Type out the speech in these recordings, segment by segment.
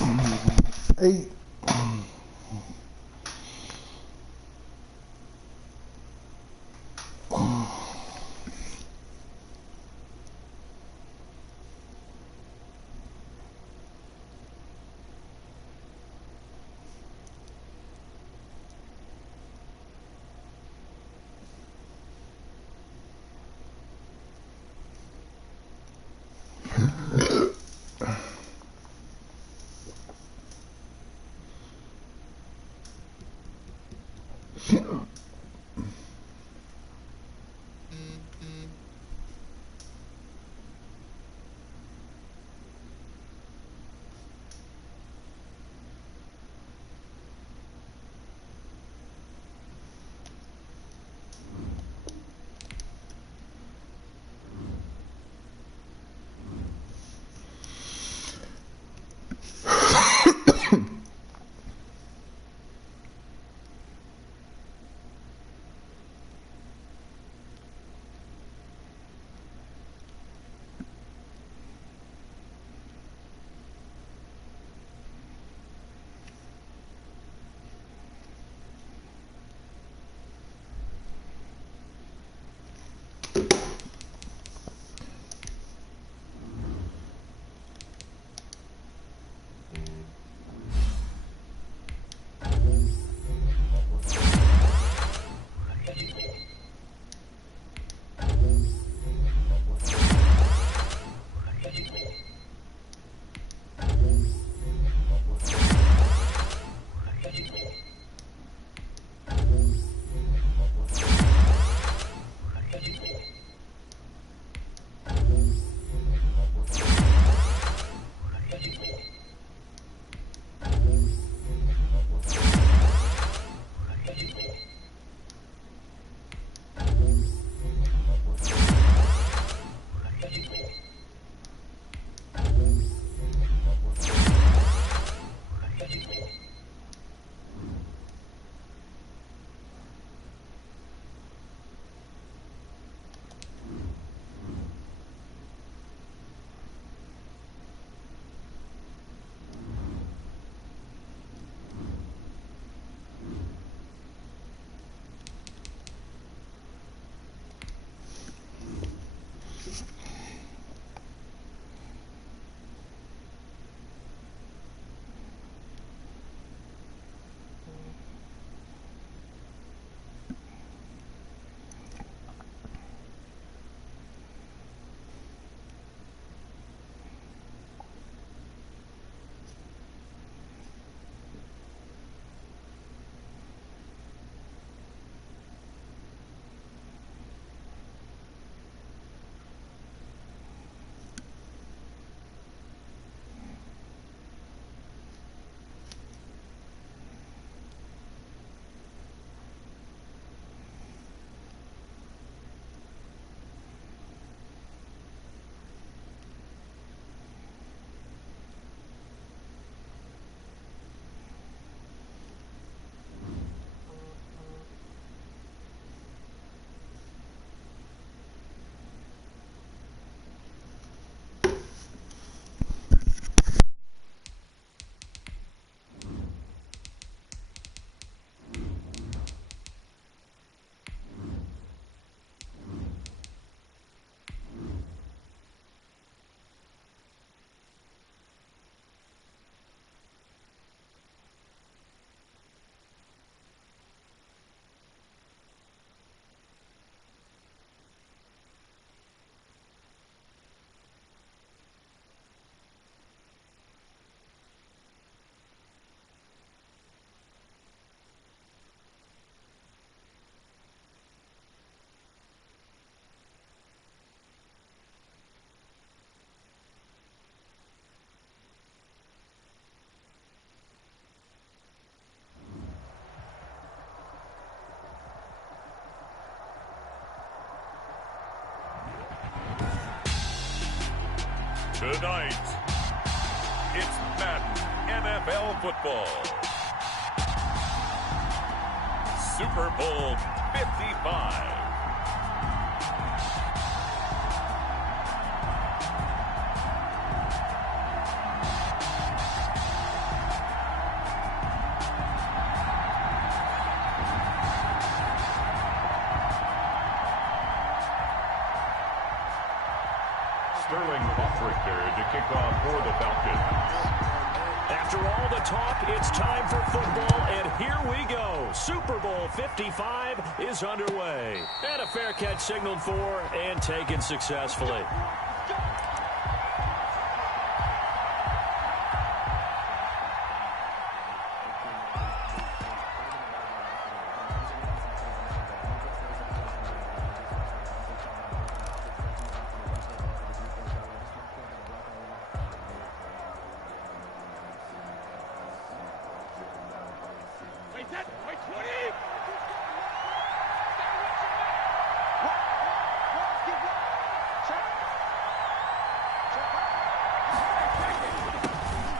Hey. Tonight, it's Madden NFL football. Super Bowl 55. to kick off for the Falcons. After all the talk, it's time for football, and here we go. Super Bowl 55 is underway. And a fair catch signaled for and taken successfully.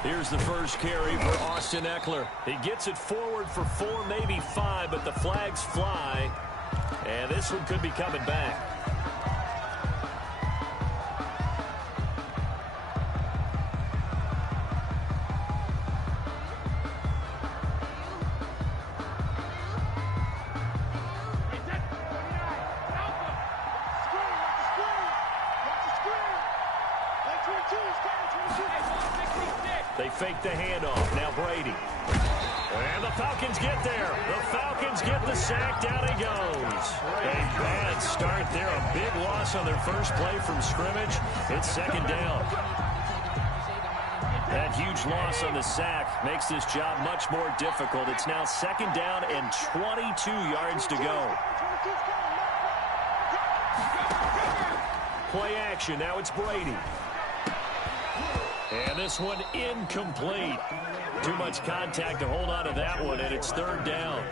Here's the first carry for Austin Eckler. He gets it forward for 4, maybe 5, but the flags fly. And this one could be coming back. They fake the handoff. Now Brady. And the Falcons get there. The Falcons get the sack. Down he goes. A bad start there. A big loss on their first play from scrimmage. It's second down. That huge loss on the sack makes this job much more difficult. It's now second down and 22 yards to go. Play action. Now it's Brady. And this one incomplete. Too much contact to hold on to that one, and it's third down.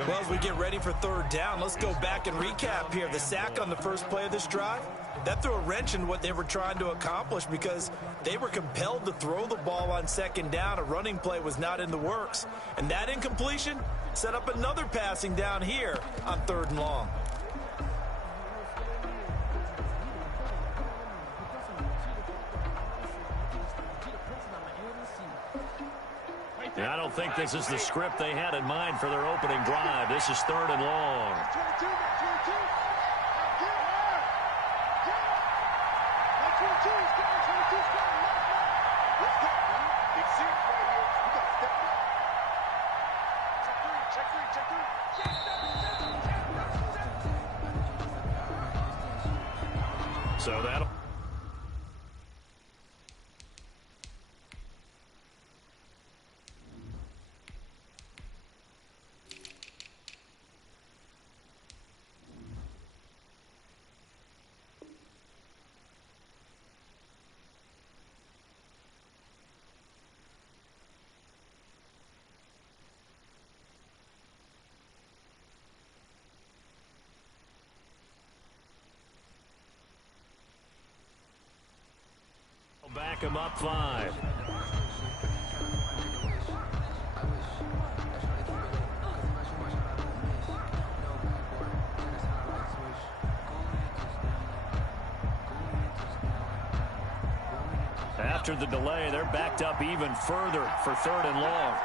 Well, as we get ready for third down, let's go back and recap here. The sack on the first play of this drive, that threw a wrench in what they were trying to accomplish because they were compelled to throw the ball on second down. A running play was not in the works. And that incompletion set up another passing down here on third and long. I don't think this is the script they had in mind for their opening drive. This is third and long. So that'll... Back him up 5. After the delay, they're backed up even further for third and long.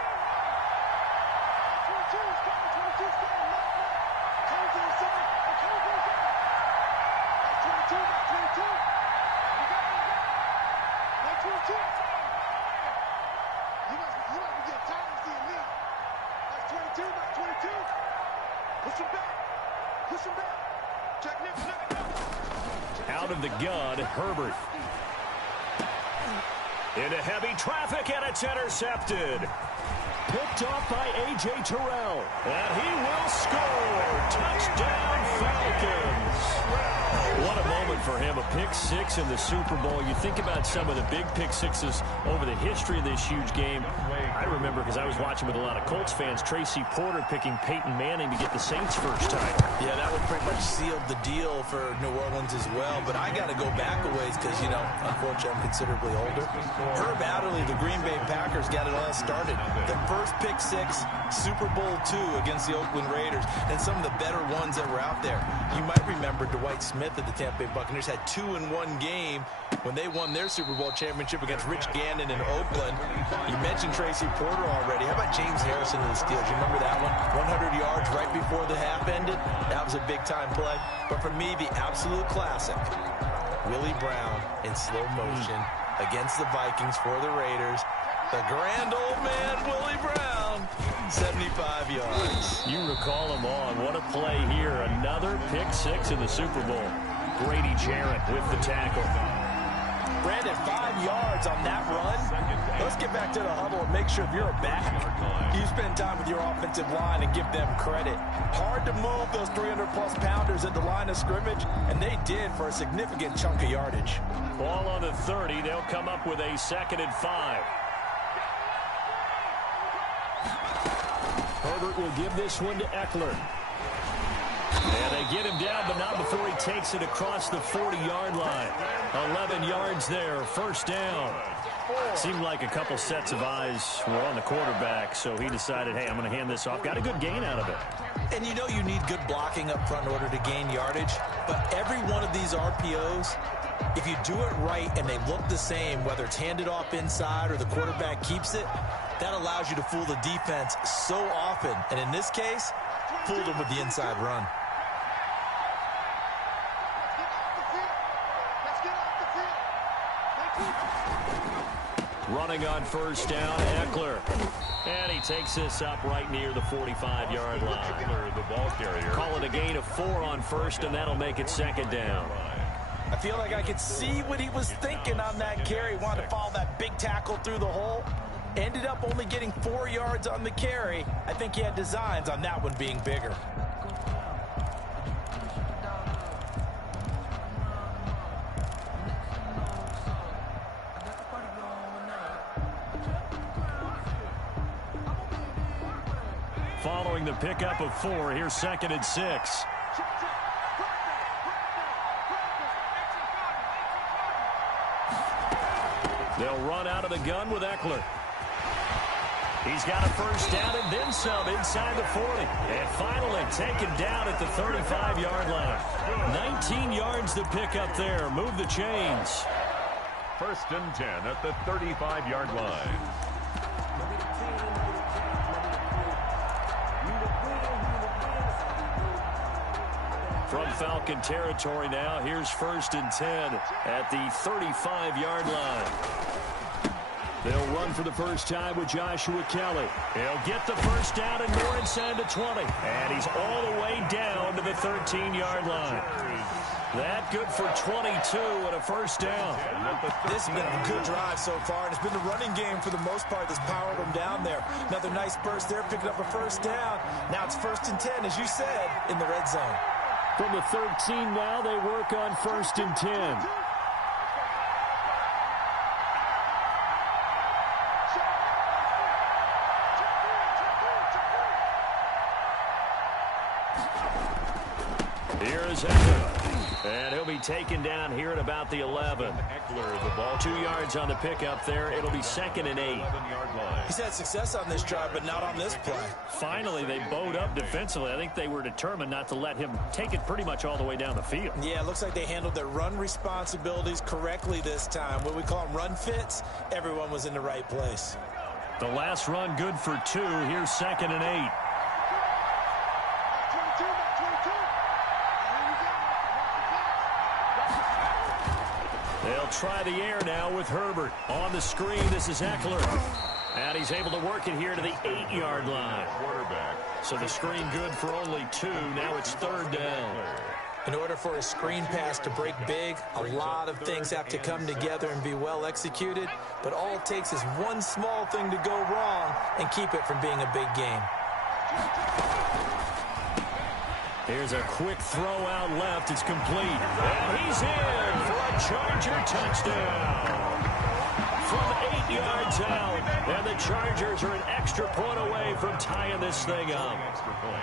Out of the gun, Herbert. Into heavy traffic, and it's intercepted. Picked off by A.J. Terrell. And he will score. Touchdown, Falcons. What a moment for him. A pick 6 in the Super Bowl. You think about some of the big pick 6s over the history of this huge game. I remember, because I was watching with a lot of Colts fans, Tracy Porter picking Peyton Manning to get the Saints first time. Yeah, that would pretty much seal the deal for New Orleans as well. But I got to go back a ways because, you know, unfortunately I'm considerably older. Herb Adderley, the Green Bay Packers, got it all started. The first pick 6, Super Bowl II against the Oakland Raiders, and some of the better ones that were out there. You might remember Dwight Smith at the Tampa Bay Buccaneers had 2-in-1 game when they won their Super Bowl championship against Rich Gannon in Oakland. You mentioned Tracy Porter already. How about James Harrison of the Steelers? You remember that one? 100 yards right before the half ended? That was a big-time play. But for me, the absolute classic, Willie Brown in slow motion against the Vikings for the Raiders. The grand old man, Willie Brown, 75 yards. You recall him on. What a play here. Another pick six in the Super Bowl. Brady Jarrett with the tackle. Brandon, 5 yards on that run. Let's get back to the huddle and make sure if you're a back, you spend time with your offensive line and give them credit. Hard to move those 300-plus pounders at the line of scrimmage, and they did for a significant chunk of yardage. Ball on the 30. They'll come up with a 2nd and 5. Herbert will give this one to Eckler. And they get him down, but not before he takes it across the 40-yard line. 11 yards there, 1st down. Seemed like a couple sets of eyes were on the quarterback, so he decided, hey, I'm going to hand this off. Got a good gain out of it. And you know you need good blocking up front in order to gain yardage, but every one of these RPOs, if you do it right and they look the same, whether it's handed off inside or the quarterback keeps it, that allows you to fool the defense so often. And in this case, fooled them with the inside run. Running on 1st down, Eckler. And he takes this up right near the 45-yard line. Eckler, the ball carrier. Call it a gain of 4 on 1st, and that'll make it 2nd down. I feel like I could see what he was thinking on that carry. Wanted to follow that big tackle through the hole. Ended up only getting 4 yards on the carry. I think he had designs on that one being bigger. Following the pickup of 4, here's 2nd and 6. They'll run out of the gun with Eckler. He's got a 1st down and then some inside the 40. And finally taken down at the 35-yard line. 19 yards to pick up there. Move the chains. 1st and 10 at the 35-yard line. From Falcon territory now, here's 1st and 10 at the 35-yard line. They'll run for the first time with Joshua Kelly. He'll get the 1st down and more inside the 20. And he's all the way down to the 13-yard line. That good for 22 and a 1st down. This has been a good drive so far, and it's been the running game for the most part that's powered them down there. Another nice burst there, picking up a 1st down. Now it's 1st and 10, as you said, in the red zone. From the 13 now, they work on 1st and 10. Here's Eckler. And he'll be taken down here at about the 11. Eckler, the ball 2 yards on the pickup there. It'll be 2nd and 8. He's had success on this drive, but not on this play. Finally, they bowed up defensively. I think they were determined not to let him take it pretty much all the way down the field. Yeah, it looks like they handled their run responsibilities correctly this time. What we call them run fits, everyone was in the right place. The last run good for 2. Here's 2nd and 8. They'll try the air now with Herbert. On the screen, this is Eckler. And he's able to work it here to the 8-yard line. Quarterback. So the screen good for only 2. Now it's 3rd down. In order for a screen pass to break big, a lot of things have to come together and be well executed. But all it takes is one small thing to go wrong and keep it from being a big game. Here's a quick throw out left. It's complete. And he's in for a Charger touchdown. From 8 yards out. And the Chargers are an extra point away from tying this thing up. Extra point.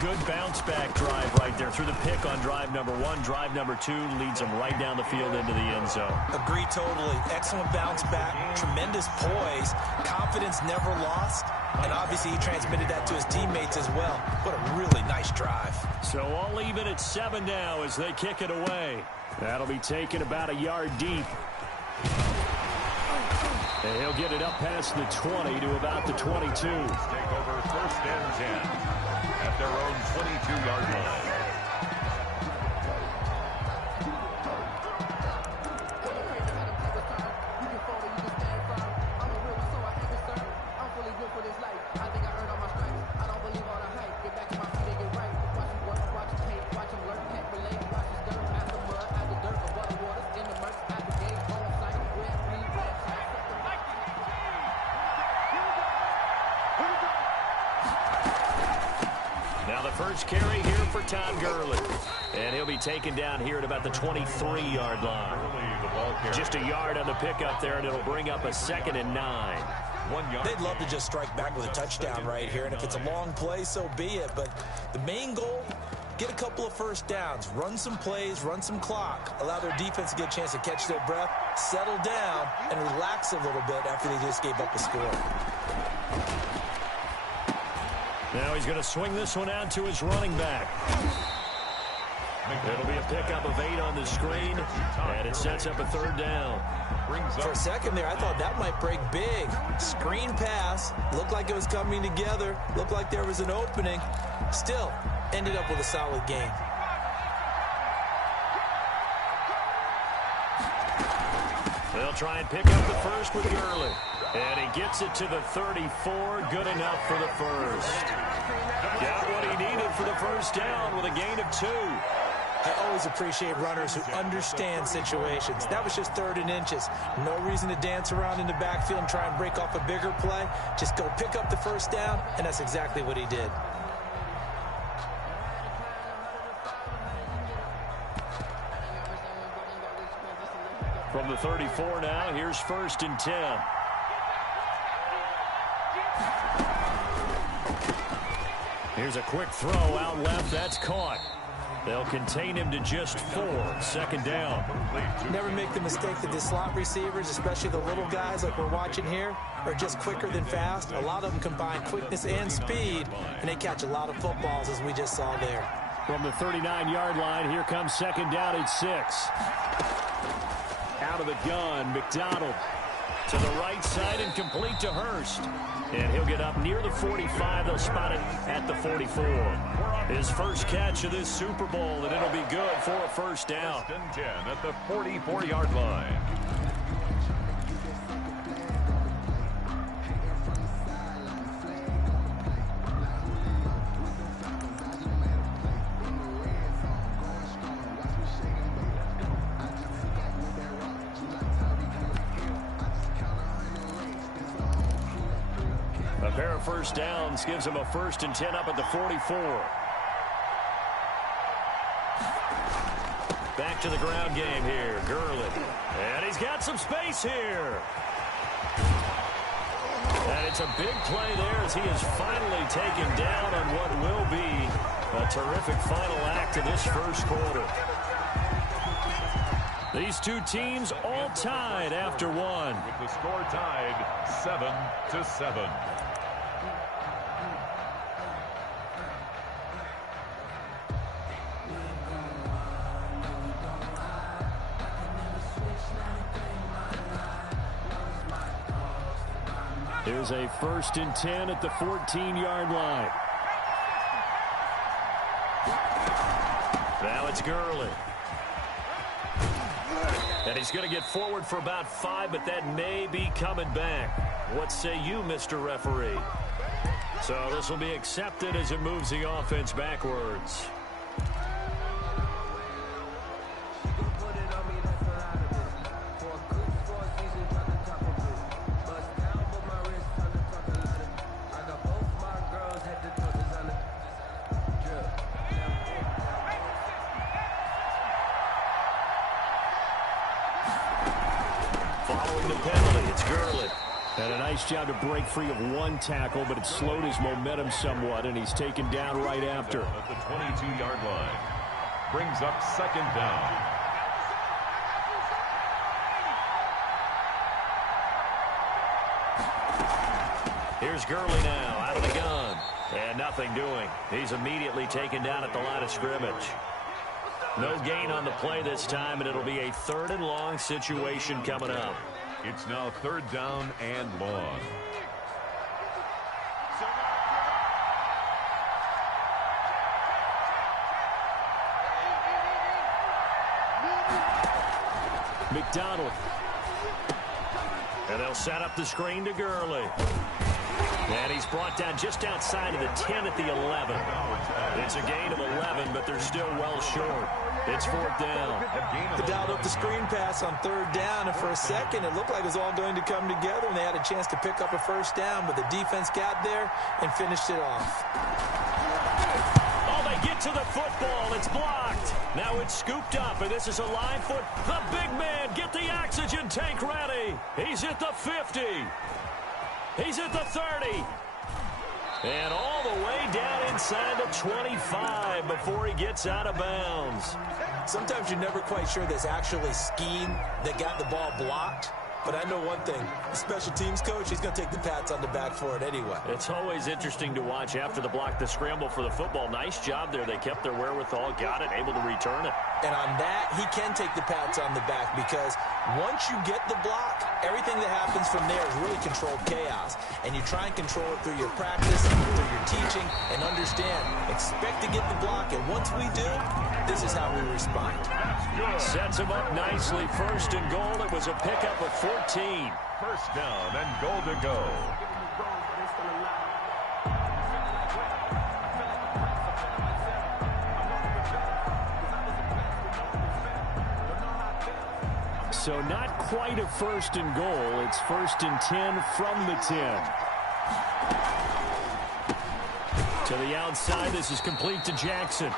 Good bounce back drive right there. Through the pick on drive number 1. Drive number 2 leads them right down the field into the end zone. Agree totally. Excellent bounce back. Tremendous poise. Confidence never lost. And obviously he transmitted that to his teammates as well. What a really nice drive. So all even at 7 now as they kick it away. That'll be taken about a yard deep. And he'll get it up past the 20 to about the 22. Take over 1st and 10 at their own 22-yard line. first carry here for Todd Gurley. And he'll be taken down here at about the 23-yard line. Just a yard on the pickup there, and it'll bring up a 2nd and 9. 1 yard. They'd love to just strike back with a touchdown right here, and if it's a long play, so be it. But the main goal, get a couple of first downs, run some plays, run some clock, allow their defense to get a chance to catch their breath, settle down, and relax a little bit after they just gave up a score. Now he's going to swing this one out to his running back. It'll be a pickup of 8 on the screen, and it sets up a 3rd down. For a second there, I thought that might break big. Screen pass, looked like it was coming together, looked like there was an opening. Still, ended up with a solid game. They'll try and pick up the first with Gurley. And he gets it to the 34. Good enough for the first. Got what he needed for the first down with a gain of 2. I always appreciate runners who understand situations. That was just 3rd and inches. No reason to dance around in the backfield and try and break off a bigger play. Just go pick up the first down, and that's exactly what he did. From the 34 now, here's 1st and 10. Here's a quick throw out left. That's caught. They'll contain him to just 4. 2nd down. Never make the mistake that the slot receivers, especially the little guys like we're watching here, are just quicker than fast. A lot of them combine quickness and speed, and they catch a lot of footballs, as we just saw there. From the 39-yard line, here comes 2nd down at 6. Out of the gun, McDonald to the right side and complete to Hurst. And he'll get up near the 45. They'll spot it at the 44. His first catch of this Super Bowl, and it'll be good for a first down. 1st and 10 at the 44-yard line. A pair of first downs gives him a 1st and 10 up at the 44. Back to the ground game here, Gurley. And he's got some space here. And it's a big play there as he is finally taken down on what will be a terrific final act of this first quarter. These two teams all tied after 1. With the score tied 7-7. Here's a 1st and 10 at the 14-yard line. Now it's Gurley. And he's going to get forward for about 5, but that may be coming back. What say you, Mr. Referee? So this will be accepted as it moves the offense backwards. Following the penalty, it's Gurley. And a nice job to break free of 1 tackle, but it slowed his momentum somewhat, and he's taken down right after. At the 22-yard line. Brings up 2nd down. Here's Gurley now, out of the gun. And nothing doing. He's immediately taken down at the line of scrimmage. No gain on the play this time, and it'll be a 3rd and long situation coming up. It's now 3rd down and long. McDonald. And they'll set up the screen to Gurley. And he's brought down just outside of the 10 at the 11. It's a gain of 11, but they're still well short. It's 4th down. They dialed up the screen pass on 3rd down, and for a second it looked like it was all going to come together, and they had a chance to pick up a first down, but the defense got there and finished it off. right to the football. It's blocked. Now it's scooped up, and this is a line foot. The big man, get the oxygen tank ready. He's at the 50. He's at the 30. And all the way down inside the 25 before he gets out of bounds. Sometimes you're never quite sure there's actually scheme that got the ball blocked. But I know one thing, the special teams coach, he's going to take the pats on the back for it anyway. It's always interesting to watch after the block, the scramble for the football. Nice job there. They kept their wherewithal, got it, able to return it. And on that, he can take the pats on the back because once you get the block, everything that happens from there is really controlled chaos. And you try and control it through your practice, through your teaching, and understand, expect to get the block. And once we do, this is how we respond. Sets him up nicely. First and goal. It was a pickup of 14. First down and goal to go. So not quite a first and goal. It's first and 10 from the 10. To the outside, this is complete to Jackson.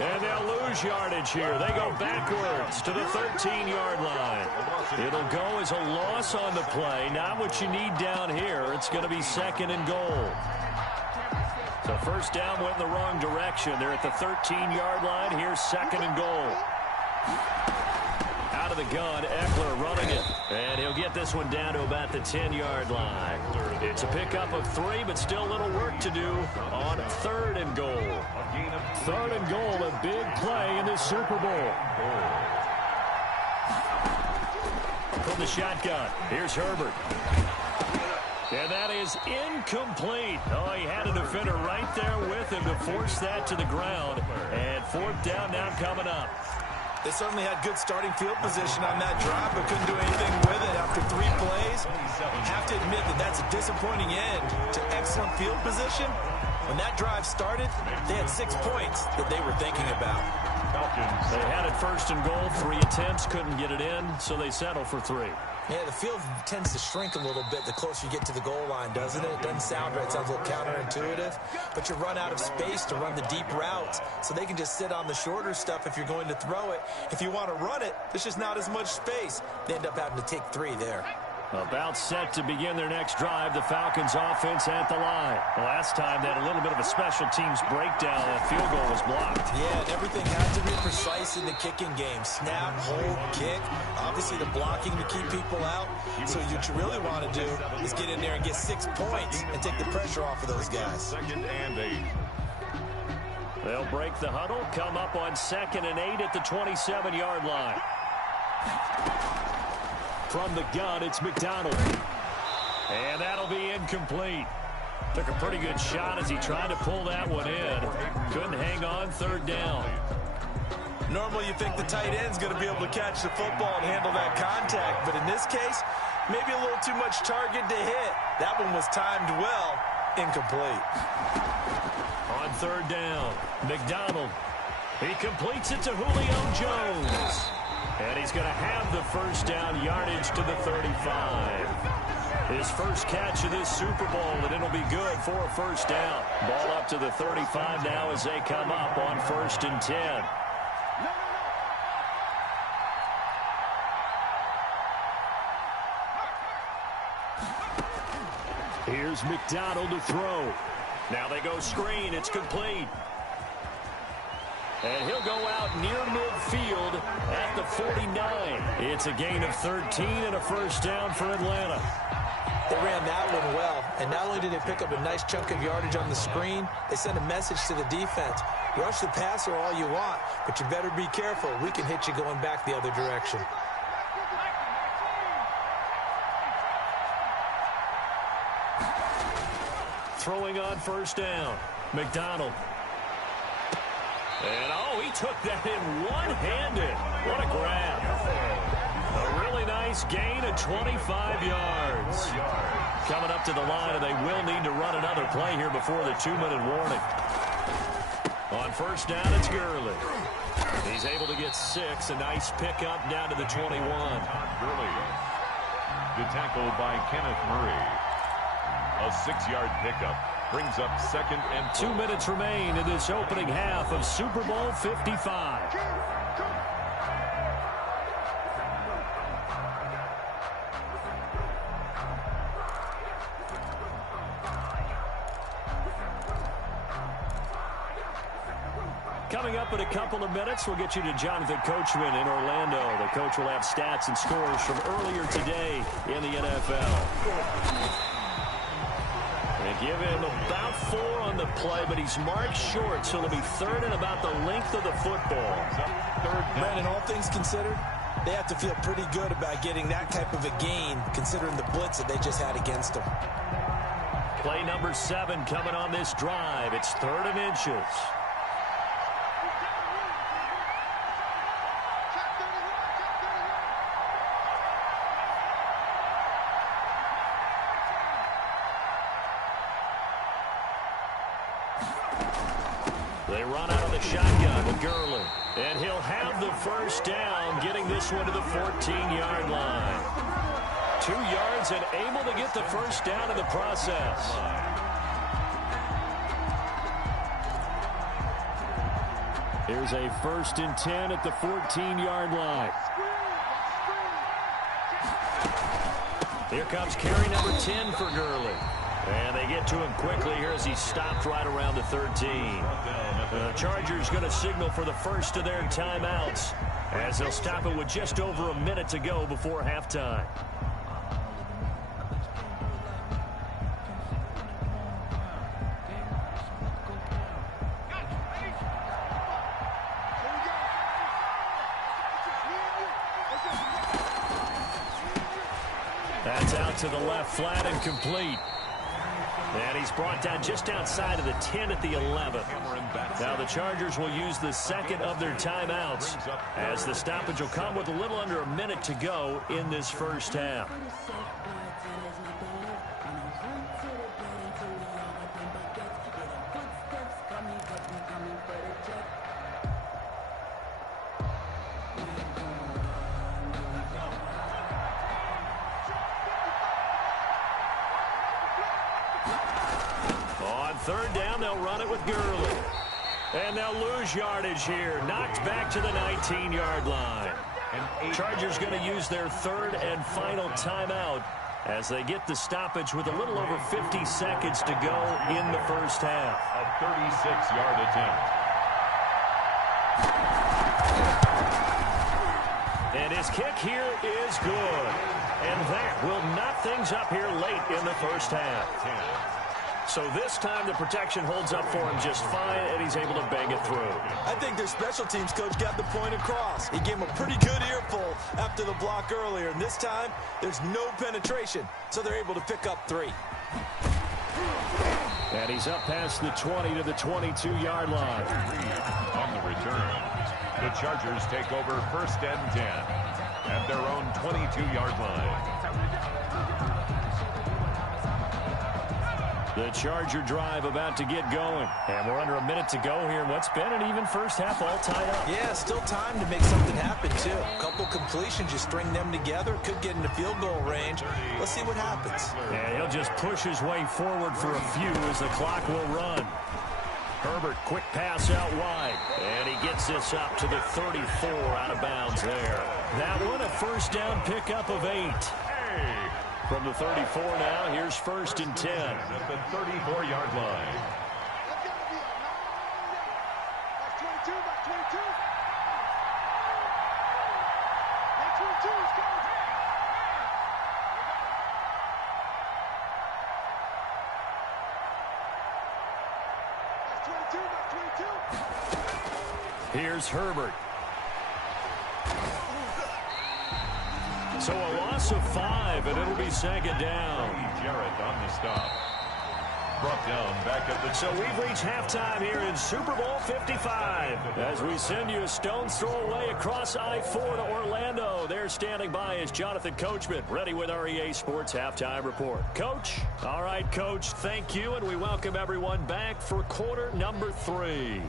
And they'll lose yardage here. They go backwards to the 13-yard line. It'll go as a loss on the play. Not what you need down here. It's going to be second and goal. So first down went in the wrong direction. They're at the 13-yard line. Here's second and goal. Out of the gun, Eckler running it. And he'll get this one down to about the 10-yard line. It's a pickup of 3, but still a little work to do on third and goal. Third and goal, a big play in the Super Bowl. From the shotgun, here's Herbert. And that is incomplete. Oh, he had a defender right there with him to force that to the ground. And fourth down now coming up. They certainly had good starting field position on that drive, but couldn't do anything with it after 3 plays. I have to admit that that's a disappointing end to excellent field position. When that drive started, they had 6 points that they were thinking about. They had it first and goal, 3 attempts, couldn't get it in, so they settle for 3. Yeah, the field tends to shrink a little bit the closer you get to the goal line, doesn't it? It doesn't sound right. It sounds a little counterintuitive. But you run out of space to run the deep routes, so they can just sit on the shorter stuff if you're going to throw it. If you want to run it, there's just not as much space. They end up having to take 3 there. About set to begin their next drive, the Falcons offense at the line. Last time they had a little bit of a special teams breakdown. That field goal was blocked. Yeah, and everything has to be precise in the kicking game. Snap, hold, kick. Obviously the blocking to keep people out. So what you really want to do is get in there and get 6 points and take the pressure off of those guys. Second and 8. They'll break the huddle, come up on second and 8 at the 27-yard line. From the gun, it's McDonald. And that'll be incomplete. Took a pretty good shot as he tried to pull that one in. Couldn't hang on, third down. Normally you think the tight end's going to be able to catch the football and handle that contact. But in this case, maybe a little too much target to hit. That one was timed well. Incomplete. On third down, McDonald. He completes it to Julio Jones. And he's going to have the first down yardage to the 35. His first catch of this Super Bowl, and it'll be good for a first down. Ball up to the 35 now as they come up on first and 10. Here's McDonald to throw. Now they go screen. It's complete. And he'll go out near midfield at the 49. It's a gain of 13 and a first down for Atlanta. They ran that one well, and not only did they pick up a nice chunk of yardage on the screen, they sent a message to the defense. Rush the passer all you want, but you better be careful. We can hit you going back the other direction. Throwing on first down, McDonald. And, oh, he took that in one-handed. What a grab. A really nice gain of 25 yards. Coming up to the line, and they will need to run another play here before the 2-minute warning. On first down, it's Gurley. He's able to get 6. A nice pickup down to the 21. Gurley. Good tackle by Kenneth Murray. A 6-yard pickup. Brings up 2nd and 2 minutes remain in this opening half of Super Bowl 55. Coming up in a couple of minutes, we'll get you to Jonathan Coachman in Orlando. The coach will have stats and scores from earlier today in the NFL. They give him about 4 on the play, but he's marked short, so it'll be 3rd and about the length of the football. Brandon, all things considered, they have to feel pretty good about getting that type of a gain, considering the blitz that they just had against them. Play number 7 coming on this drive. It's 3rd and inches. They run out of the shotgun with Gurley. And he'll have the first down, getting this one to the 14-yard line. 2 yards and able to get the first down in the process. Here's a 1st and 10 at the 14-yard line. Here comes carry number 10 for Gurley. And they get to him quickly here as he stopped right around the 13. The Chargers going to signal for the first of their timeouts as they'll stop it with just over a minute to go before halftime. That's out to the left, flat and complete. And he's brought down just outside of the 10 at the 11. Now the Chargers will use the second of their timeouts as the stoppage will come with a little under a minute to go in this first half. On 3rd down, they'll run it with Gurley. And they'll lose yardage here. Knocked back to the 19-yard line. Chargers going to use their 3rd and final timeout as they get the stoppage with a little over 50 seconds to go in the first half. A 36-yard attempt. And his kick here is good. And that will knock things up here late in the first half. So this time the protection holds up for him just fine, and he's able to bang it through. I think their special teams coach got the point across. He gave him a pretty good earful after the block earlier, and this time there's no penetration, so they're able to pick up 3. And he's up past the 20 to the 22-yard line. On the return, the Chargers take over 1st and 10 at their own 22-yard line. The Charger drive about to get going. And we're under a minute to go here in what's been an even first half all tied up. Yeah, still time to make something happen, too. A couple completions, you string them together, could get into field goal range. Let's see what happens. And he'll just push his way forward for a few as the clock will run. Herbert, quick pass out wide. And he gets this up to the 34 out of bounds there. That one a first down pickup of 8. From the 34 now, here's 1st and 10. At the 34-yard line. Here's Herbert. So a loss of 5, and it'll be 2nd down. Jarrett on the stop. Brought down back at the... So we've reached halftime here in Super Bowl 55. As we send you a stone's throw away across I-4 to Orlando. There standing by is Jonathan Coachman, ready with our EA Sports Halftime Report. Coach? All right, Coach, thank you, and we welcome everyone back for quarter number 3.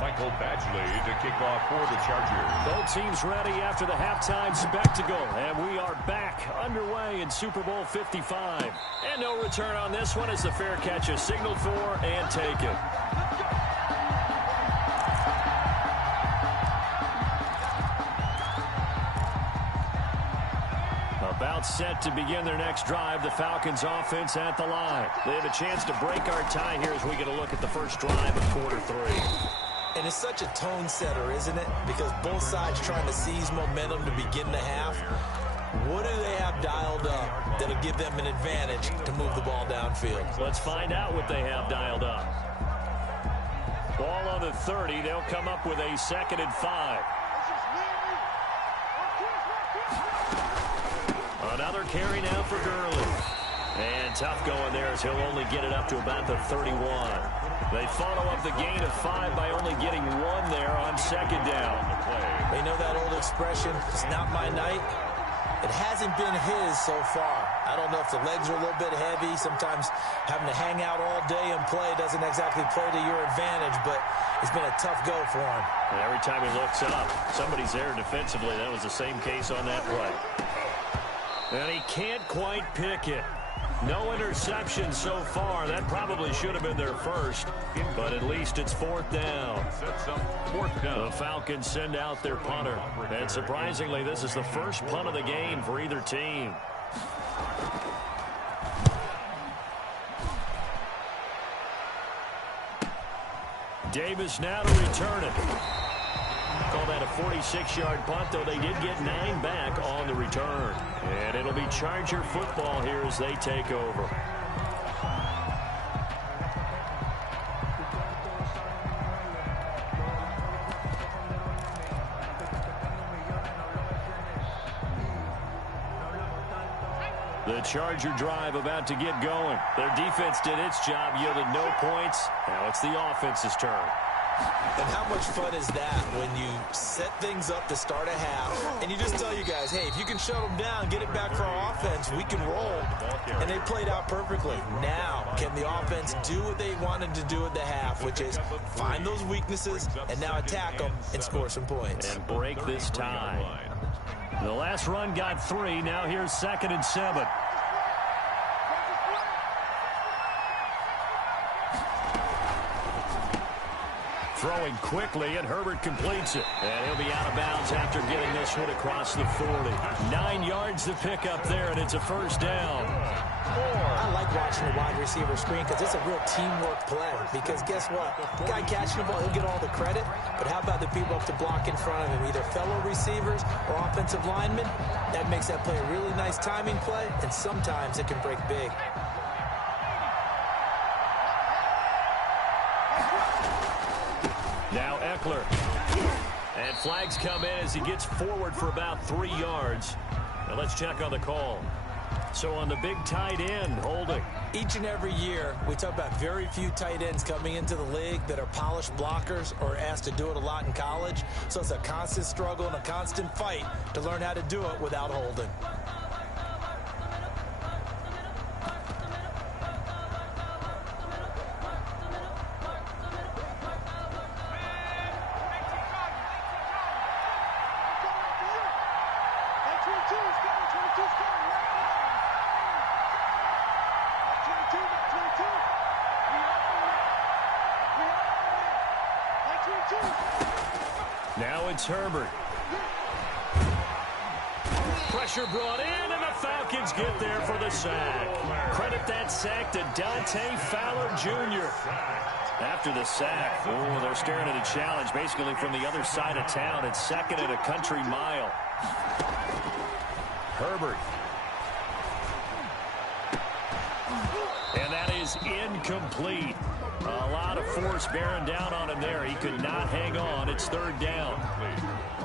Michael Badgley to kick off for the Chargers. Both teams ready after the halftime spectacle, and we are back underway in Super Bowl 55. And no return on this one as the fair catch is signaled for and taken. About set to begin their next drive, the Falcons offense at the line. They have a chance to break our tie here as we get a look at the first drive of quarter 3. And it's such a tone setter, isn't it? Because both sides trying to seize momentum to begin the half. What do they have dialed up that'll give them an advantage to move the ball downfield? Let's find out what they have dialed up. Ball on the 30. They'll come up with a 2nd and 5. Another carry now for Gurley. And tough going there as he'll only get it up to about the 31. They follow up the gain of 5 by only getting 1 there on 2nd down. You know that old expression, it's not my night? It hasn't been his so far. I don't know if the legs are a little bit heavy. Sometimes having to hang out all day and play doesn't exactly play to your advantage, but it's been a tough go for him. And every time he looks up, somebody's there defensively. That was the same case on that play. And he can't quite pick it. No interception so far. That probably should have been their first, but at least it's 4th down. The Falcons send out their punter. And surprisingly, this is the first punt of the game for either team. Davis now to return it. Call that a 46-yard punt, though they did get 9 back on the return. And it'll be Charger football here as they take over. The Charger drive about to get going. Their defense did its job, yielded no points. Now it's the offense's turn. And how much fun is that when you set things up to start a half and you just tell you guys, hey, if you can shut them down, get it back for our offense, we can roll. And they played out perfectly. Now, can the offense do what they wanted to do at the half, which is find those weaknesses and now attack them and score some points. And break this tie. The last run got 3. Now here's 2nd and 7. Throwing quickly, and Herbert completes it. And he'll be out of bounds after getting this one across the 40. 9 yards to pick up there, and it's a 1st down. I like watching the wide receiver screen because it's a real teamwork play. Because guess what? The guy catching the ball, he'll get all the credit. But how about the people up to block in front of him, either fellow receivers or offensive linemen? That makes that play a really nice timing play, and sometimes it can break big. Now Eckler. And flags come in as he gets forward for about 3 yards. Now let's check on the call. So on the big tight end, holding. Each and every year, we talk about very few tight ends coming into the league that are polished blockers or asked to do it a lot in college. So it's a constant struggle and a constant fight to learn how to do it without holding. Now it's Herbert. Pressure brought in, and the Falcons get there for the sack. Credit that sack to Dante Fowler Jr. After the sack, they're staring at a challenge basically from the other side of town. It's 2nd and a country mile. Herbert. And that is incomplete. A lot of force bearing down on him there. He could not hang on. It's 3rd down.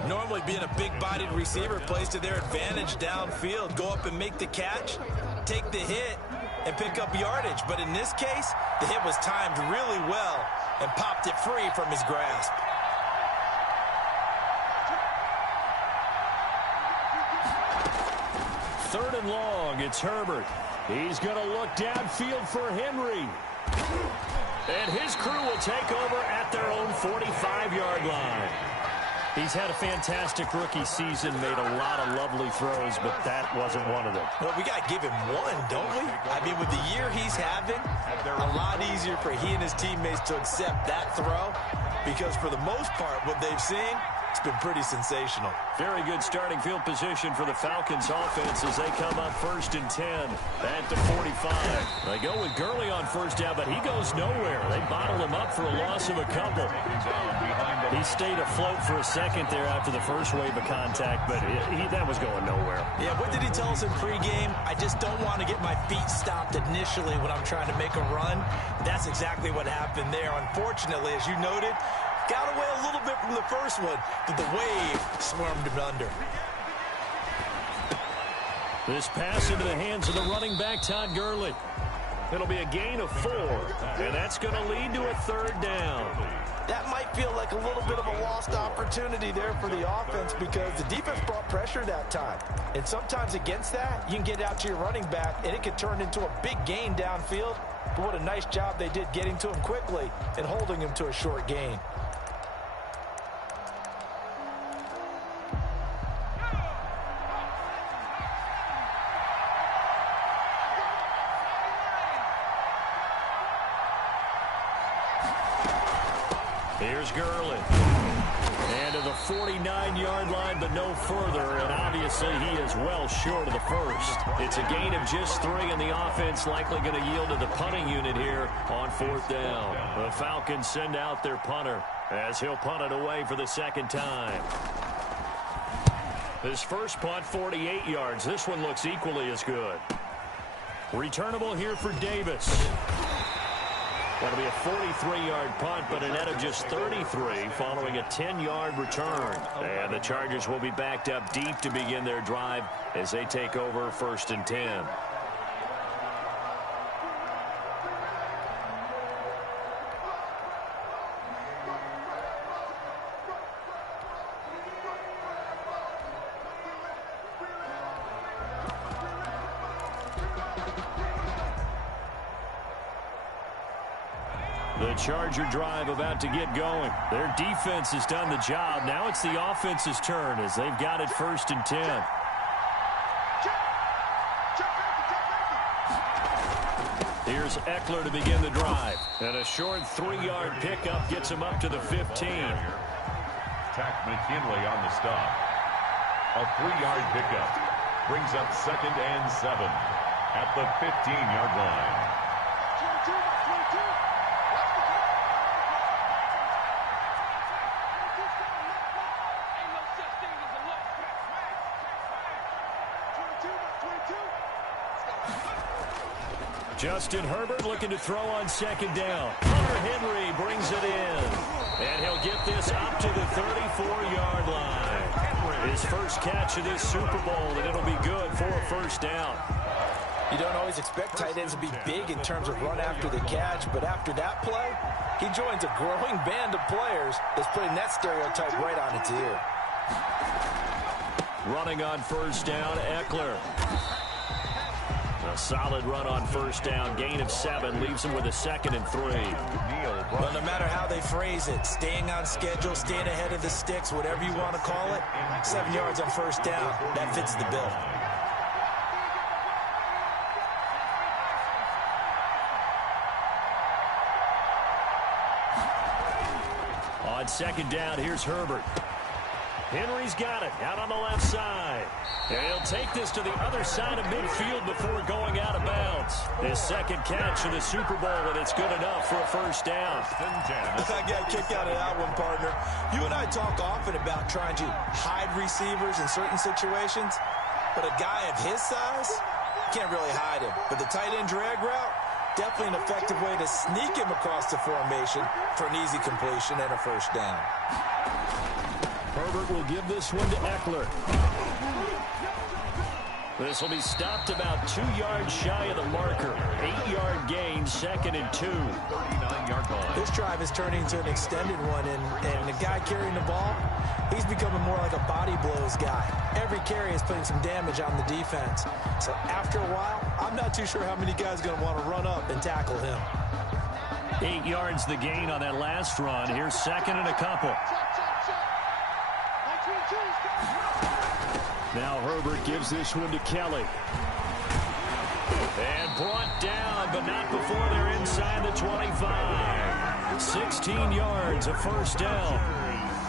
Normally being a big-bodied receiver plays to their advantage downfield. Go up and make the catch, take the hit, and pick up yardage. But in this case, the hit was timed really well and popped it free from his grasp. Third and long, it's Herbert. He's going to look downfield for Henry. And his crew will take over at their own 45-yard line. He's had a fantastic rookie season, made a lot of lovely throws, but that wasn't one of them. Well, we got to give him one, don't we? I mean, with the year he's having, a lot easier for he and his teammates to accept that throw because for the most part, what they've seen, it's been pretty sensational. Very good starting field position for the Falcons offense as they come up 1st and 10 at the 45. They go with Gurley on first down, but he goes nowhere. They bottle him up for a loss of a couple. He stayed afloat for a second there after the first wave of contact, but that was going nowhere. Yeah, what did he tell us in pregame? I just don't want to get my feet stopped initially when I'm trying to make a run. That's exactly what happened there. Unfortunately, as you noted, got away a little bit from the first one, but the wave swarmed him under. This pass into the hands of the running back, Todd Gurley. It'll be a gain of 4, and that's going to lead to a 3rd down. That might feel like a little bit of a lost opportunity there for the offense because the defense brought pressure that time. And sometimes against that, you can get out to your running back, and it could turn into a big gain downfield. But what a nice job they did getting to him quickly and holding him to a short gain. Here's Gurley. And to the 49-yard line, but no further. And obviously, he is well short of the first. It's a gain of just 3, and the offense likely going to yield to the punting unit here on 4th down. The Falcons send out their punter as he'll punt it away for the 2nd time. His first punt, 48 yards. This one looks equally as good. Returnable here for Davis. That'll be a 43-yard punt, but a net of just 33 following a 10-yard return. And the Chargers will be backed up deep to begin their drive as they take over 1st and 10. The Charger drive about to get going. Their defense has done the job. Now it's the offense's turn as they've got it 1st and 10. Here's Eckler to begin the drive. And a short 3-yard pickup gets him up to the 15. Tack McKinley on the stop. A 3-yard pickup brings up 2nd and 7 at the 15-yard line. Justin Herbert looking to throw on 2nd down. Hunter Henry brings it in. And he'll get this up to the 34-yard line. His first catch of this Super Bowl, and it'll be good for a 1st down. You don't always expect tight ends to be big in terms of run after the catch, but after that play, he joins a growing band of players that's putting that stereotype right on its ear. Running on 1st down, Eckler. A solid run on 1st down. Gain of 7 leaves him with a 2nd and 3. Well, no matter how they phrase it, staying on schedule, staying ahead of the sticks, whatever you want to call it, 7 yards on 1st down, that fits the bill. On 2nd down, here's Herbert. Henry's got it out on the left side. And he'll take this to the other side of midfield before going out of bounds. His 2nd catch of the Super Bowl, and it's good enough for a 1st down. I got kicked out of that one, partner. You and I talk often about trying to hide receivers in certain situations, but a guy of his size, can't really hide him. But the tight end drag route, definitely an effective way to sneak him across the formation for an easy completion and a 1st down. Herbert will give this one to Eckler. This will be stopped about 2 yards shy of the marker. 8-yard gain, 2nd and 2. 39-yard line. This drive is turning into an extended one, and the guy carrying the ball, he's becoming more like a body blows guy. Every carry is putting some damage on the defense. So after a while, I'm not too sure how many guys are going to want to run up and tackle him. 8 yards the gain on that last run. Here's 2nd and a couple. Now Herbert gives this one to Kelly. And brought down, but not before they're inside the 25. 16 yards, a first down.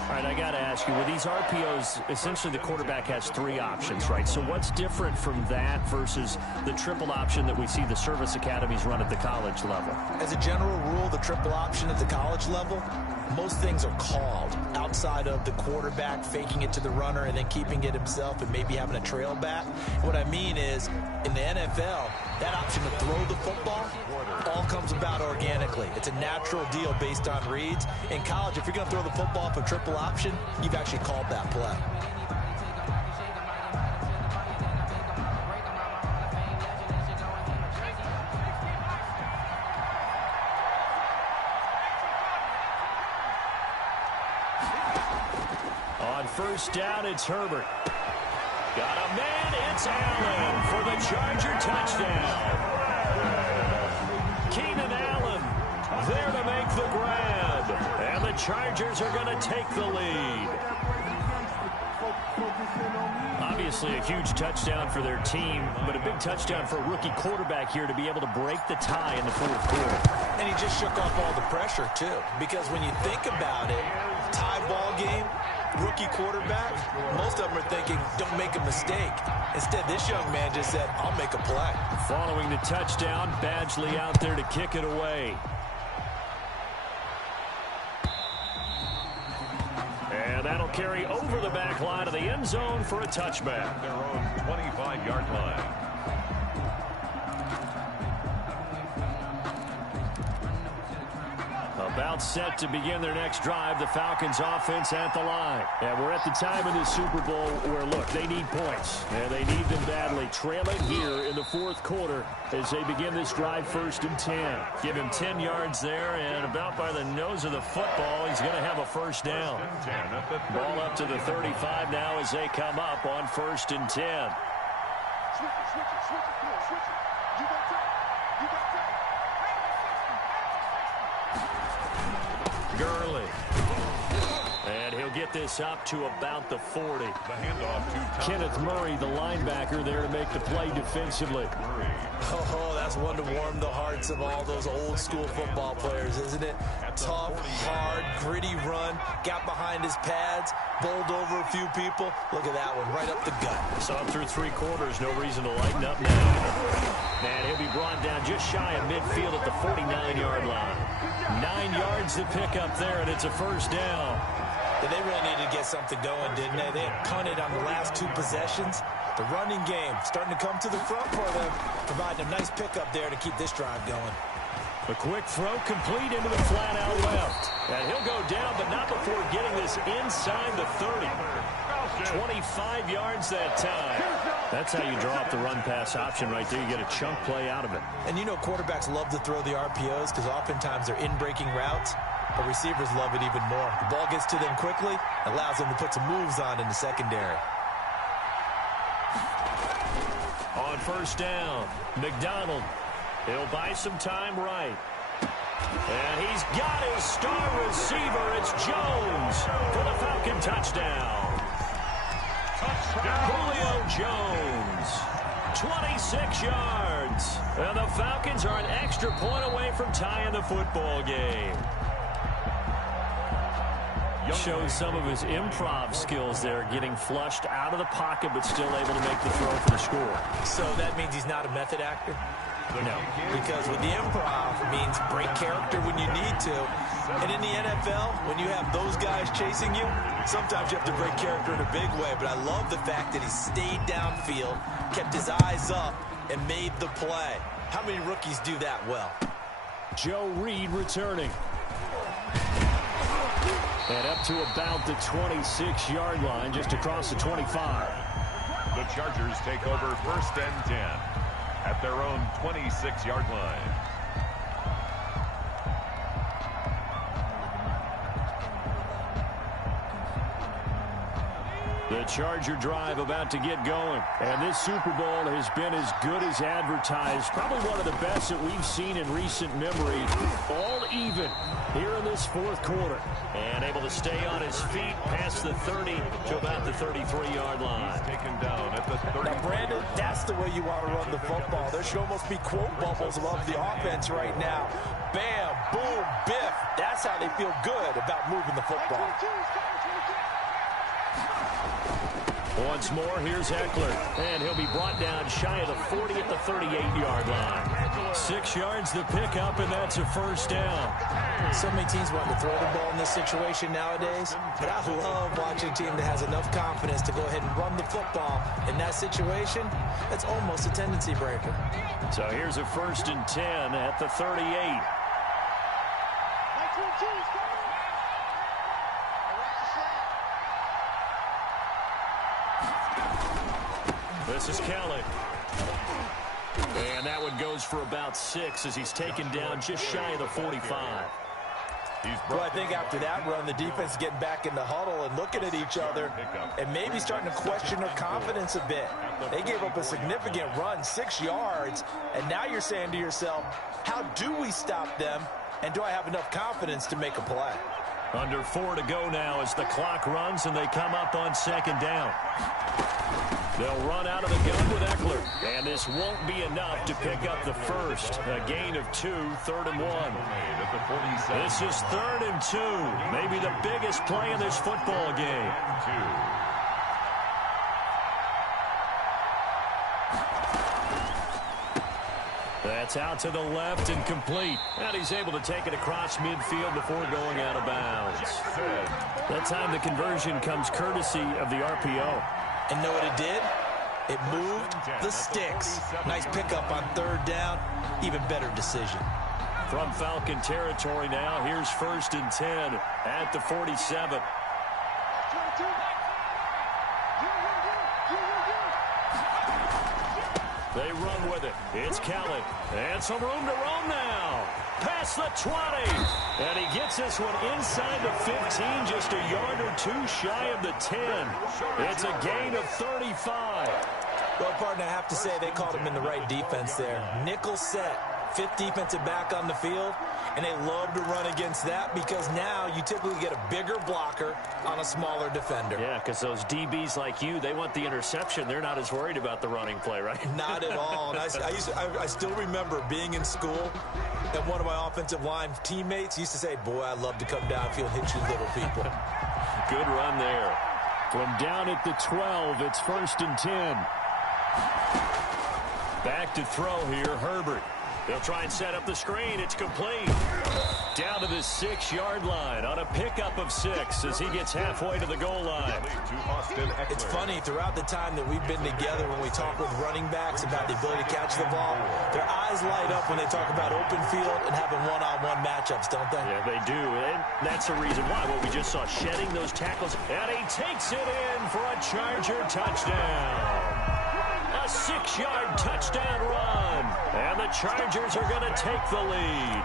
All right, I got to ask you, with these RPOs, essentially the quarterback has 3 options, right? So what's different from that versus the triple option that we see the service academies run at the college level? As a general rule, the triple option at the college level, most things are called outside of the quarterback faking it to the runner and then keeping it himself and maybe having a trail back. What I mean is, in the NFL, that option to throw the football all comes about organically. It's a natural deal based on reads. In college, if you're going to throw the football for triple option, you've actually called that play. On first down, it's Herbert. Got a man, it's Allen for the Charger touchdown. Keenan Allen there to make the grab. And the Chargers are going to take the lead. Obviously a huge touchdown for their team, but a big touchdown for a rookie quarterback here to be able to break the tie in the fourth quarter. And he just shook off all the pressure, too. Because when you think about it, tie ball game, rookie quarterback, most of them are thinking, don't make a mistake. Instead, this young man just said, I'll make a play. Following the touchdown, Badgley out there to kick it away. And that'll carry over the back line of the end zone for a touchback. Their own 25-yard line. About set to begin their next drive, the Falcons offense at the line. And we're at the time in the Super Bowl where, look, they need points. And they need them badly. Trailing here in the fourth quarter as they begin this drive 1st and 10. Give him 10 yards there, and about by the nose of the football, he's going to have a first down. Ball up to the 35 now as they come up on 1st and 10. Gurley. And he'll get this up to about the 40. The handoff to Kenneth Murray, the linebacker, there to make the play defensively. Oh, that's one to warm the hearts of all those old school football players, isn't it? Tough, hard, gritty run, got behind his pads, bowled over a few people. Look at that one, right up the gut. Saw him through 3 quarters, no reason to lighten up now. And he'll be brought down just shy of midfield at the 49-yard line. 9 yards to pick up there, and it's a first down. Yeah, they really needed to get something going, didn't they? They had punted on the last 2 possessions. The running game starting to come to the front for them, providing a nice pickup there to keep this drive going. A quick throw complete into the flat out left. And he'll go down, but not before getting this inside the 30. 25 yards that time. That's how you draw up the run-pass option right there. You get a chunk play out of it. And you know quarterbacks love to throw the RPOs because oftentimes they're in-breaking routes. But receivers love it even more. The ball gets to them quickly, allows them to put some moves on in the secondary. On first down, McDonald. He'll buy some time right. And he's got his star receiver. It's Jones for the Falcon touchdown. Julio Jones, 26 yards. And the Falcons are an extra point away from tying the football game. Shows some of his improv skills there, getting flushed out of the pocket but still able to make the throw for the score. So that means he's not a method actor? No. Because with the improv, it means break character when you need to. And in the NFL, when you have those guys chasing you, sometimes you have to break character in a big way. But I love the fact that he stayed downfield, kept his eyes up, and made the play. How many rookies do that well? Joe Reed returning. And up to about the 26-yard line, just across the 25. The Chargers take over 1st and 10 at their own 26-yard line. The Charger drive about to get going. And this Super Bowl has been as good as advertised. Probably one of the best that we've seen in recent memory. All even here in this fourth quarter. And able to stay on his feet past the 30 to about the 33-yard line. Taken down at the 30. Now, Brandon, that's the way you want to run the football. There should almost be quote bubbles above the offense right now. Bam, boom, biff. That's how they feel good about moving the football. Once more, here's Eckler. And he'll be brought down shy of the 40 at the 38-yard line. 6 yards to pick up, and that's a first down. So many teams want to throw the ball in this situation nowadays, but I love watching a team that has enough confidence to go ahead and run the football. In that situation, that's almost a tendency breaker. So here's a 1st and 10 at the 38. This is Kelly. And that one goes for about 6 as he's taken down just shy of the 45. Well, I think after that run, the defense is getting back in the huddle and looking at each other and maybe starting to question their confidence a bit. They gave up a significant run, 6 yards, and now you're saying to yourself, how do we stop them, and do I have enough confidence to make a play? Under 4 to go now as the clock runs and they come up on 2nd down. They'll run out of the gun with Eckler. And this won't be enough to pick up the first. A gain of 2, 3rd and 1. This is 3rd and 2. Maybe the biggest play in this football game. That's out to the left and complete. And he's able to take it across midfield before going out of bounds. That time the conversion comes courtesy of the RPO. And know what it did? It moved the sticks. Nice pickup on 3rd down. Even better decision. From Falcon territory now, here's 1st and 10 at the 47. They run with it. It's Kelly. And some room to roam now. Past the 20. And he gets this one inside the 15, just a yard or 2 shy of the 10. It's a gain of 35. Well, partner, I have to say they called him in the right defense there. Nickel set. 5th defensive back on the field, and they love to run against that because now you typically get a bigger blocker on a smaller defender. Yeah, because those DBs like you, they want the interception. They're not as worried about the running play, right? Not at all. And I still remember being in school, and one of my offensive line teammates used to say, boy, I'd love to come downfield and hit you little people. Good run there. From down at the 12, it's 1st and 10. Back to throw here, Herbert. They'll try and set up the screen. It's complete. Down to the 6-yard line on a pickup of 6 as he gets halfway to the goal line. It's funny, throughout the time that we've been together when we talk with running backs about the ability to catch the ball, their eyes light up when they talk about open field and having one-on-one matchups, don't they? Yeah, they do, and that's the reason why. What we just saw, shedding those tackles, and he takes it in for a Charger touchdown. A 6-yard touchdown run. And the Chargers are going to take the lead.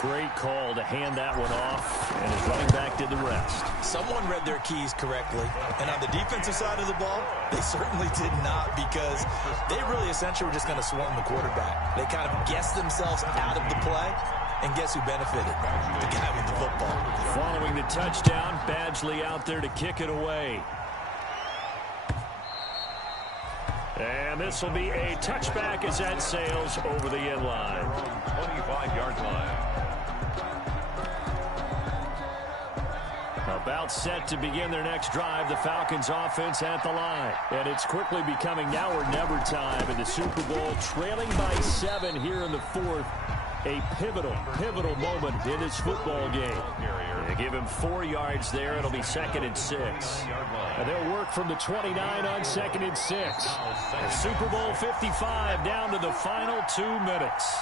Great call to hand that one off. And his running back did the rest. Someone read their keys correctly. And on the defensive side of the ball, they certainly did not because they really essentially were just going to swarm the quarterback. They kind of guessed themselves out of the play. And guess who benefited? The guy with the football. Following the touchdown, Badgley out there to kick it away. And this will be a touchback as that sails over the end line. 25-yard line. About set to begin their next drive, the Falcons offense at the line. And it's quickly becoming now or never time in the Super Bowl, trailing by 7 here in the 4th. A pivotal moment in this football game. They give him 4 yards there. It'll be 2nd and 6. And they'll work from the 29 on 2nd and 6. And Super Bowl 55 down to the final 2 minutes.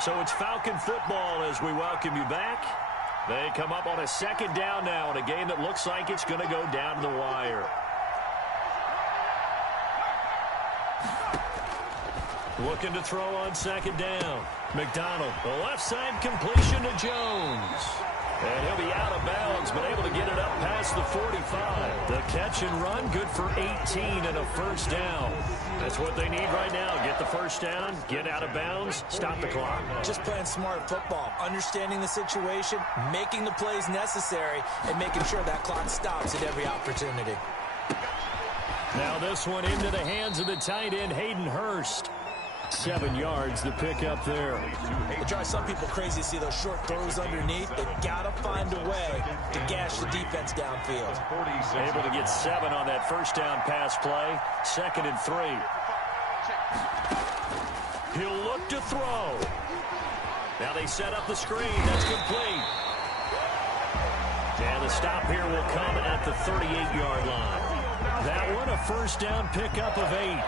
So it's Falcon football as we welcome you back. They come up on a 2nd down now in a game that looks like it's going to go down to the wire. Looking to throw on 2nd down. McDonald, the left side completion to Jones. And he'll be out of bounds, but able to get it up past the 45. The catch and run, good for 18 and a first down. That's what they need right now. Get the first down, get out of bounds, stop the clock. Just playing smart football, understanding the situation, making the plays necessary, and making sure that clock stops at every opportunity. Now this one into the hands of the tight end, Hayden Hurst. 7 yards, the pick up there. It drives some people crazy to see those short throws underneath. They've got to find a way to gash the defense downfield. Able to get 7 on that first down pass play. 2nd and 3. He'll look to throw. Now they set up the screen. That's complete. And the stop here will come at the 38-yard line. That one, a first down pickup of 8.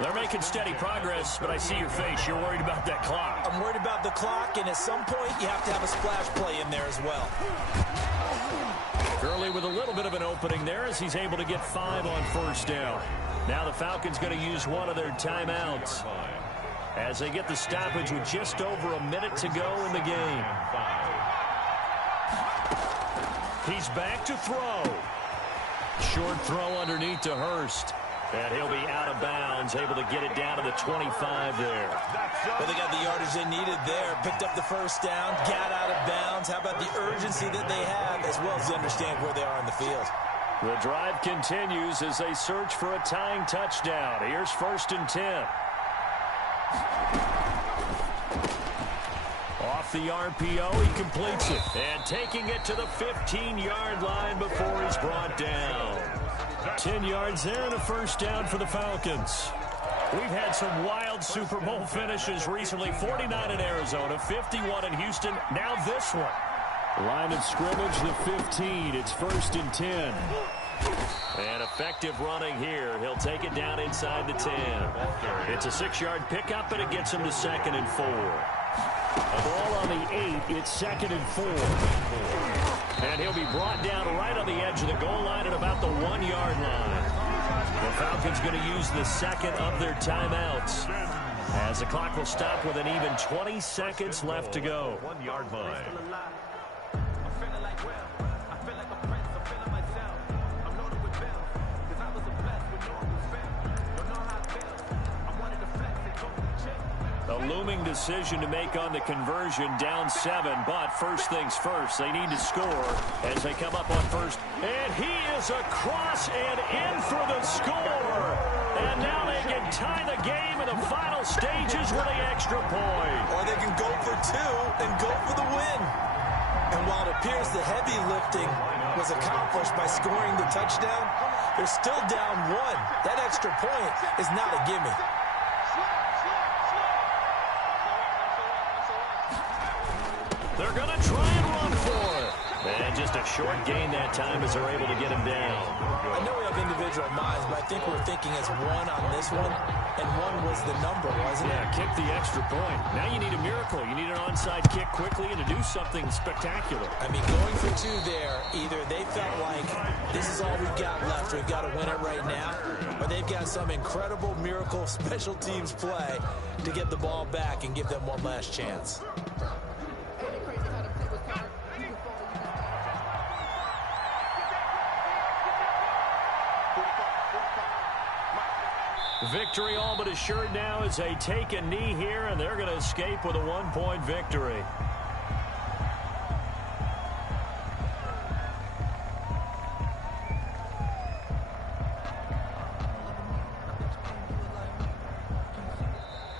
They're making steady progress, but I see your face. You're worried about that clock. I'm worried about the clock, and at some point, you have to have a splash play in there as well. Gurley with a little bit of an opening there as he's able to get 5 on first down. Now the Falcons going to use one of their timeouts as they get the stoppage with just over a minute to go in the game. He's back to throw. Short throw underneath to Hurst. And he'll be out of bounds, able to get it down to the 25 there. Well, they got the yardage they needed there. Picked up the first down, got out of bounds. How about the urgency that they have, as well as understand where they are in the field? The drive continues as they search for a tying touchdown. Here's 1st and 10. Off the RPO, he completes it. And taking it to the 15-yard line before he's brought down. 10 yards there and a first down for the Falcons. We've had some wild Super Bowl finishes recently. 49 in Arizona, 51 in Houston, now this one. Line of scrimmage, the 15. It's 1st and 10. And effective running here. He'll take it down inside the 10. It's a 6-yard pickup, and it gets him to 2nd and 4. A ball on the 8. It's 2nd and 4. And he'll be brought down right on the edge of the goal line at about the 1-yard line. The Falcons going to use the second of their timeouts as the clock will stop with an even 20 seconds left to go. 1-yard line. A looming decision to make on the conversion, down 7, but first things first, they need to score as they come up on first. And he is across and in for the score. And now they can tie the game in the final stages with the extra point. Or they can go for 2 and go for the win. And while it appears the heavy lifting was accomplished by scoring the touchdown, they're still down 1. That extra point is not a gimme. They're going to try and run for it. And just a short gain that time as they're able to get him down. I know we have individual minds, but I think we're thinking as 1 on this one, and 1 was the number, wasn't it? Yeah, kick the extra point. Now you need a miracle. You need an onside kick quickly and to do something spectacular. I mean, going for 2 there, either they felt like this is all we've got left, we've got to win it right now, or they've got some incredible miracle special teams play to get the ball back and give them one last chance. Victory all but assured now as they take a knee here, and they're going to escape with a 1-point victory.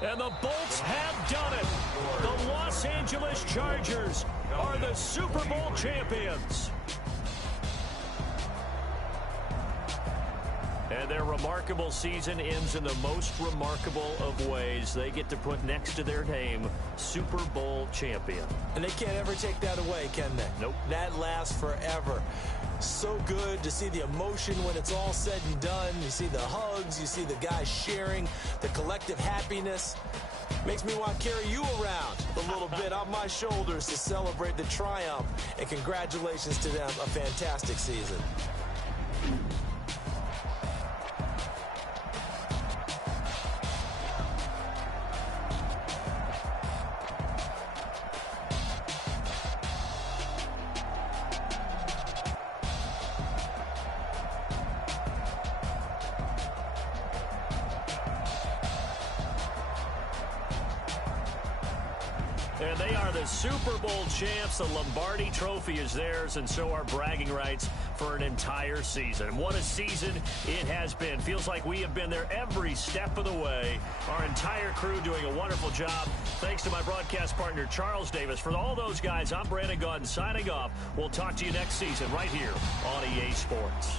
And the Bolts have done it. The Los Angeles Chargers are the Super Bowl champions. And their remarkable season ends in the most remarkable of ways. They get to put next to their name, Super Bowl champion. And they can't ever take that away, can they? Nope. That lasts forever. So good to see the emotion when it's all said and done. You see the hugs, you see the guys sharing, the collective happiness. Makes me want to carry you around a little bit on my shoulders to celebrate the triumph. And congratulations to them, a fantastic season. And they are the Super Bowl champs. The Lombardi Trophy is theirs, and so are bragging rights for an entire season. What a season it has been. Feels like we have been there every step of the way. Our entire crew doing a wonderful job. Thanks to my broadcast partner, Charles Davis. For all those guys, I'm Brandon Gaudin signing off. We'll talk to you next season right here on EA Sports.